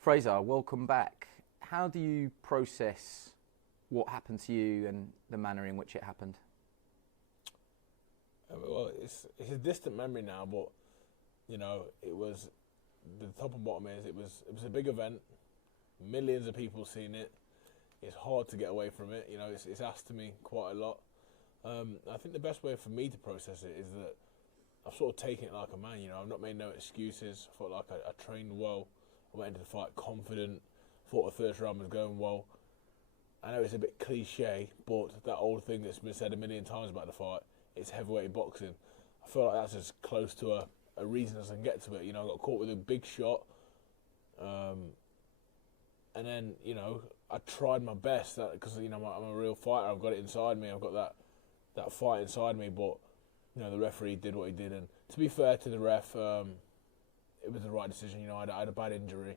Frazer, welcome back. How do you process what happened to you and the manner in which it happened? Well, it's a distant memory now, but it was the top and bottom is it was a big event, millions of people seen it. It's hard to get away from it. It's asked to me quite a lot. I think the best way for me to process it is that I've sort of taken it like a man. I've not made no excuses. I felt like I trained well. I went into the fight confident. Thought the first round was going well. I know it's a bit cliche, but that old thing that's been said a million times about the fight, it's heavyweight boxing. I feel like that's as close to a reason as I can get to it. I got caught with a big shot. And then, I tried my best because, I'm a real fighter. I've got it inside me. I've got that fight inside me. But, the referee did what he did. And to be fair to the ref, it was the right decision. I had a bad injury.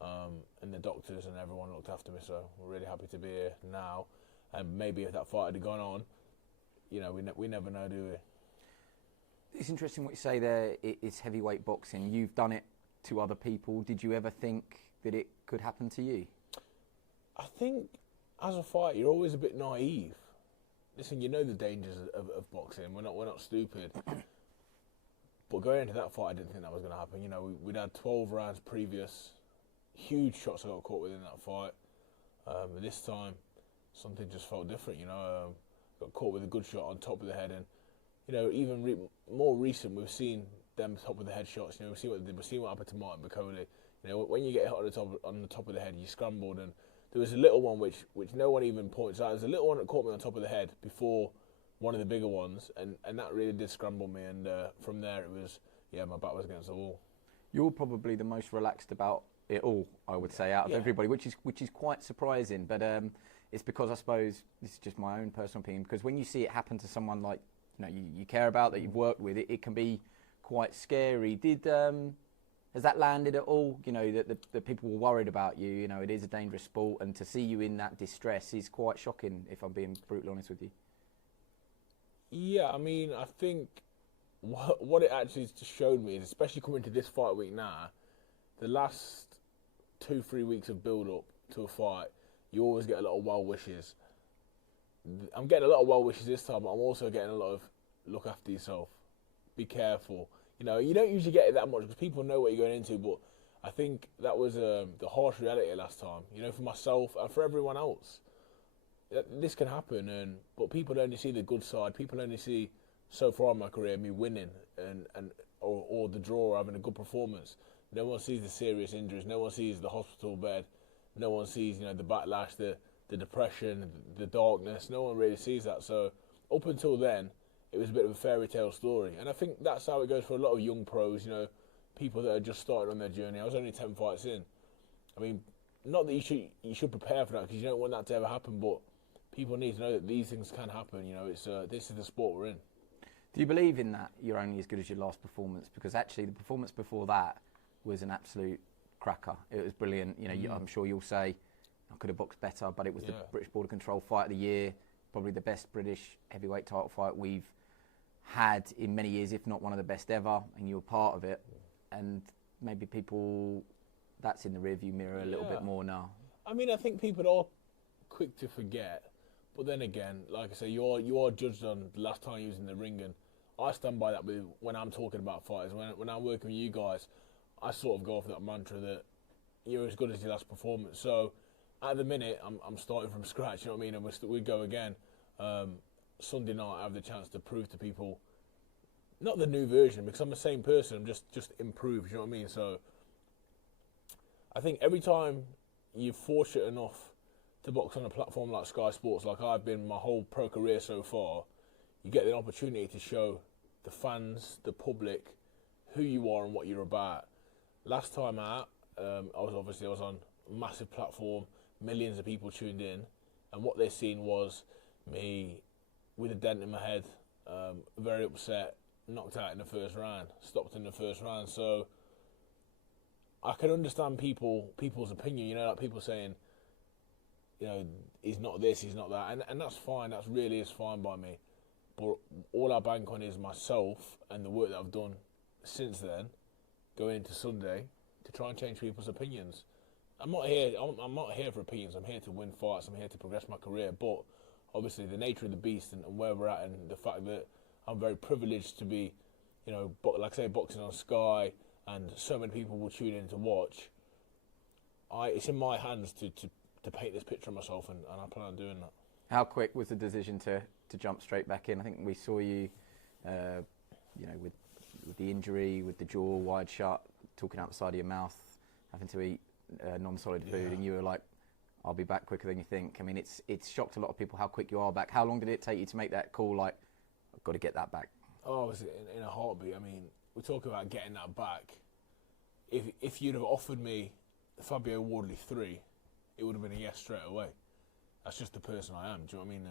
And the doctors and everyone looked after me. So we're really happy to be here now. And maybe if that fight had gone on, we never know, do we? It's interesting what you say there. It's heavyweight boxing. You've done it to other people. Did you ever think that it could happen to you? I think as a fighter, you're always a bit naive. Listen, you know the dangers of boxing. We're not stupid. But going into that fight, I didn't think that was going to happen. We'd had 12 rounds previous. Huge shots I got caught with in that fight. And this time, something just felt different. Got caught with a good shot on top of the head, and even more recent, we've seen them top of the head shots. We've seen what they did. We've seen what happened to Martin Bacoli. When you get hit on the top of the head, you scrambled, and there was a little one which no one even points out. There's a little one that caught me on top of the head before one of the bigger ones, and that really did scramble me. And from there, it was my back was against the wall. You're probably the most relaxed about it all, I would say, out of everybody, which is quite surprising. But it's because I suppose this is just my own personal opinion. Because when you see it happen to someone like you care about that you've worked with, it can be quite scary. Has that landed at all? That people were worried about you. It is a dangerous sport, and to see you in that distress is quite shocking. If I'm being brutally honest with you. Yeah, I think what it actually showed me is, especially coming to this fight week now, the last 2-3 weeks of build-up to a fight, you always get a lot of well wishes. I'm getting a lot of well wishes this time, but I'm also getting a lot of look after yourself, be careful. You don't usually get it that much because people know what you're going into, but I think that was the harsh reality last time, for myself and for everyone else. This can happen, but people only see the good side. People only see, so far in my career, me winning or the draw or having a good performance. No one sees the serious injuries. No one sees the hospital bed. No one sees, the backlash, the depression, the darkness. No one really sees that. So up until then, it was a bit of a fairy tale story. And I think that's how it goes for a lot of young pros, people that are just starting on their journey. I was only 10 fights in. Not that you should prepare for that because you don't want that to ever happen, but people need to know that these things can happen. This is the sport we're in. Do you believe in that you're only as good as your last performance? Because actually the performance before that was an absolute cracker. It was brilliant. I'm sure you'll say I could have boxed better, but it was the British Border Control Fight of the Year, probably the best British heavyweight title fight we've had in many years, if not one of the best ever, and you were part of it. And maybe people, that's in the rearview mirror a little bit more now. I think people are quick to forget, but then again, like I say, you are judged on the last time you was in the ring, and I stand by that when I'm talking about fighters. When I'm working with you guys, I sort of go off that mantra that you're as good as your last performance. So at the minute, I'm starting from scratch, you know what I mean? And we go again. Sunday night, I have the chance to prove to people, not the new version, because I'm the same person, I'm just improved, you know what I mean? So I think every time you're fortunate enough to box on a platform like Sky Sports, like I've been my whole pro career so far, you get the opportunity to show the fans, the public, who you are and what you're about. Last time out, I was on a massive platform, millions of people tuned in, and what they seen was me with a dent in my head, very upset, knocked out in the first round, stopped in the first round. So I can understand people's opinion, like people saying, he's not this, he's not that, and that's fine, that really is fine by me. But all I bank on is myself and the work that I've done since then, going into Sunday, to try and change people's opinions. I'm not here. I'm not here for opinions. I'm here to win fights. I'm here to progress my career. But obviously, the nature of the beast and where we're at, and the fact that I'm very privileged to be, like I say, boxing on Sky, and so many people will tune in to watch. It's in my hands to paint this picture of myself, and I plan on doing that. How quick was the decision to jump straight back in? I think we saw you, with the injury, with the jaw wide shut, talking out the side of your mouth, having to eat non-solid food, and you were like, I'll be back quicker than you think. I mean, it's shocked a lot of people how quick you are back. How long did it take you to make that call, like, I've got to get that back? Oh, it was in a heartbeat. I mean, we're talking about getting that back. If you'd have offered me Fabio Wardley 3, it would have been a yes straight away. That's just the person I am. Do you know what I mean?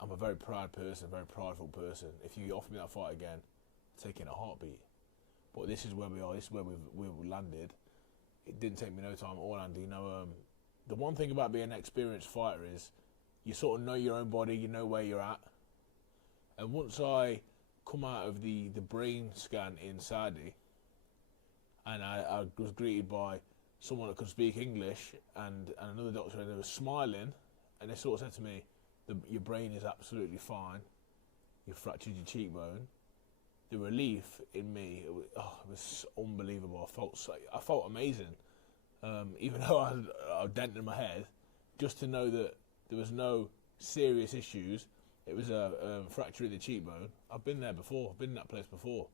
I'm a very proud person, a very prideful person. If you offer me that fight again, I'd take it in a heartbeat. But this is where we are. This is where we've landed. It didn't take me no time at all, Andy. The one thing about being an experienced fighter is you sort of know your own body, you know where you're at. And once I come out of the brain scan in Saudi, and I was greeted by someone that could speak English and another doctor, and they were smiling, and they sort of said to me, your brain is absolutely fine, you fractured your cheekbone. The relief in me, it was unbelievable. I felt amazing, even though I had a dent in my head, just to know that there was no serious issues. It was a fracture in the cheekbone. I've been there before. I've been in that place before.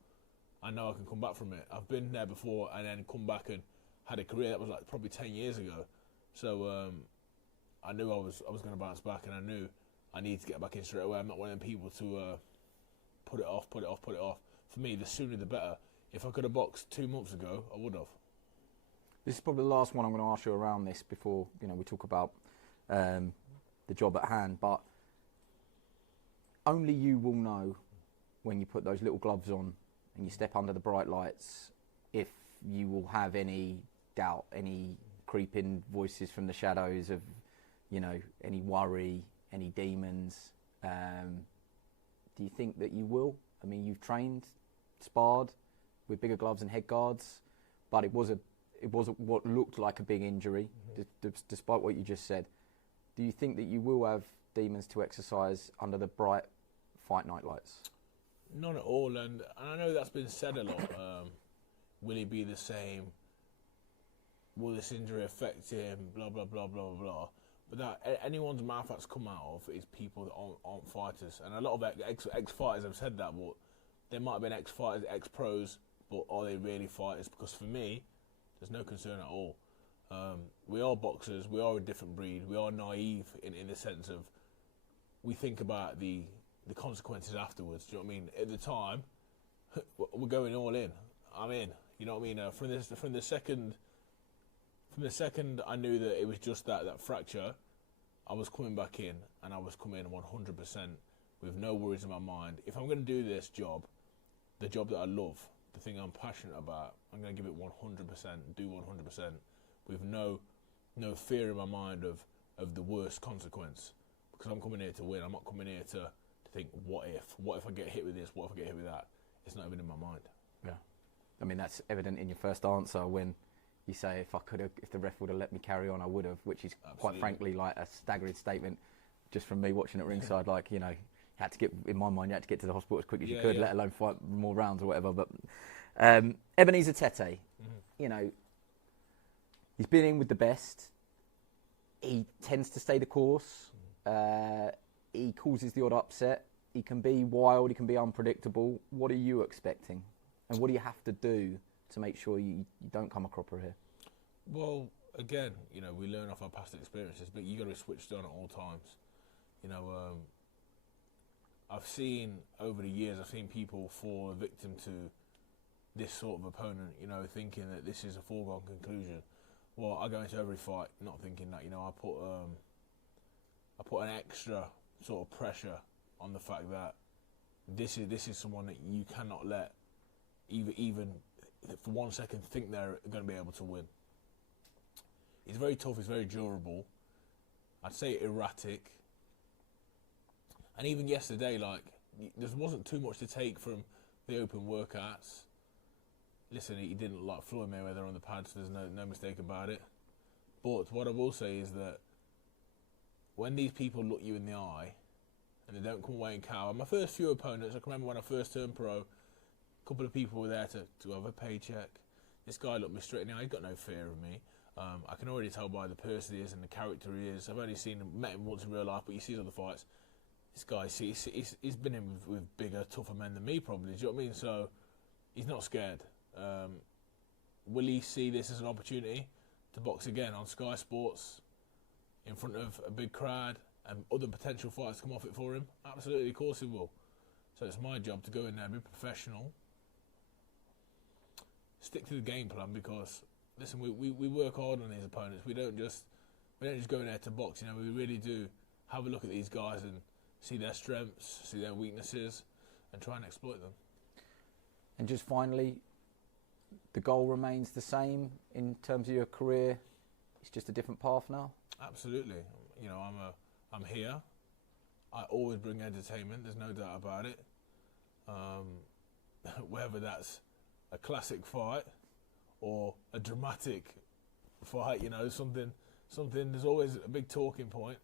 I know I can come back from it. I've been there before and then come back and had a career. That was like probably 10 years ago. So I knew I was going to bounce back, and I knew I needed to get back in straight away. I'm not one of them people to put it off. For me, the sooner the better. If I could have boxed 2 months ago, I would have. This is probably the last one I'm going to ask you around this before we talk about the job at hand. But only you will know when you put those little gloves on and you step under the bright lights if you will have any doubt, any creeping voices from the shadows of, any worry, any demons. Do you think that you will? I mean, you've trained, sparred with bigger gloves and head guards, but it was what looked like a big injury, despite what you just said. Do you think that you will have demons to exercise under the bright fight night lights? Not at all, and I know that's been said a lot. Will he be the same? Will this injury affect him? Blah, blah, blah, blah, blah. But that anyone's mouth that's come out of is people that aren't fighters. And a lot of ex-fighters have said that, but they might have been ex-fighters, ex-pros, but are they really fighters? Because for me, there's no concern at all. We are boxers, we are a different breed, we are naive in the sense of we think about the consequences afterwards. Do you know what I mean? At the time, we're going all in. I'm in. You know what I mean? From the second I knew that it was just that fracture, I was coming back in, and I was coming 100% with no worries in my mind. If I'm going to do this job, the job that I love, the thing I'm passionate about, I'm going to give it 100%, do 100%, with no fear in my mind of the worst consequence. Because I'm coming here to win. I'm not coming here to think, what if I get hit with this, what if I get hit with that? It's not even in my mind. Yeah. I mean, that's evident in your first answer when you say, if the ref would have let me carry on, I would have, which is quite frankly like a staggering statement just from me watching at ringside. Like, you had to get, in my mind, you had to get to the hospital as quick as you could, let alone fight more rounds or whatever. But Ebenezer Tete, he's been in with the best. He tends to stay the course. He causes the odd upset. He can be wild. He can be unpredictable. What are you expecting? And what do you have to do to make sure you don't come a cropper here? Well, again, we learn off our past experiences, but you got to be switched on at all times. I've seen over the years, people fall a victim to this sort of opponent, thinking that this is a foregone conclusion. Well, I go into every fight not thinking that, I put an extra sort of pressure on the fact that this is someone that you cannot let even for 1 second think they're going to be able to win. He's very tough, he's very durable. I'd say erratic. And even yesterday, there wasn't too much to take from the open workouts. listen, he didn't like Floyd Mayweather on the pads. There's no mistake about it. But what I will say is that when these people look you in the eye and they don't come away and cower. My first few opponents, I can remember when I first turned pro, a couple of people were there to have a paycheck. This guy looked me straight in the eye. He's got no fear of me. I can already tell by the person he is and the character he is. I've only met him once in real life, but you see his other fights. This guy, he's been in with bigger, tougher men than me, probably. Do you know what I mean? So he's not scared. Will he see this as an opportunity to box again on Sky Sports in front of a big crowd and other potential fights come off it for him? Absolutely, of course he will. So it's my job to go in there and be professional. Stick to the game plan because, listen, we work hard on these opponents. We don't just go in there to box. You know, we really do have a look at these guys and see their strengths, see their weaknesses, and try and exploit them. And just finally, the goal remains the same in terms of your career. It's just a different path now. Absolutely. You know, I'm here. I always bring entertainment. There's no doubt about it. Whether that's a classic fight or a dramatic fight, you know, something. There's always a big talking point.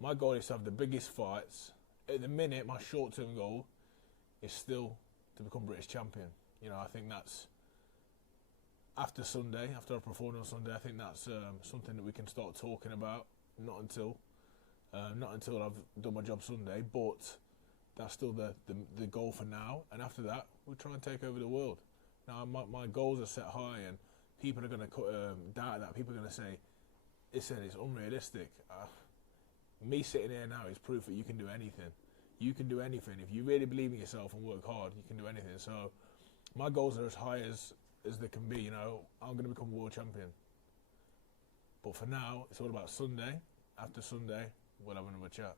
My goal is to have the biggest fights. At the minute, my short-term goal is still to become British champion. You know, I think that's after Sunday, after I perform on Sunday. I think that's something that we can start talking about. Not until I've done my job Sunday, but that's still the goal for now. And after that, we'll try and take over the world. Now, my goals are set high, and people are going to doubt that. People are going to say, listen, it's unrealistic. Me sitting here now is proof that you can do anything. You can do anything. If you really believe in yourself and work hard, you can do anything. So my goals are as high as they can be. You know, I'm going to become world champion. But for now, it's all about Sunday. After Sunday, we'll have another chat.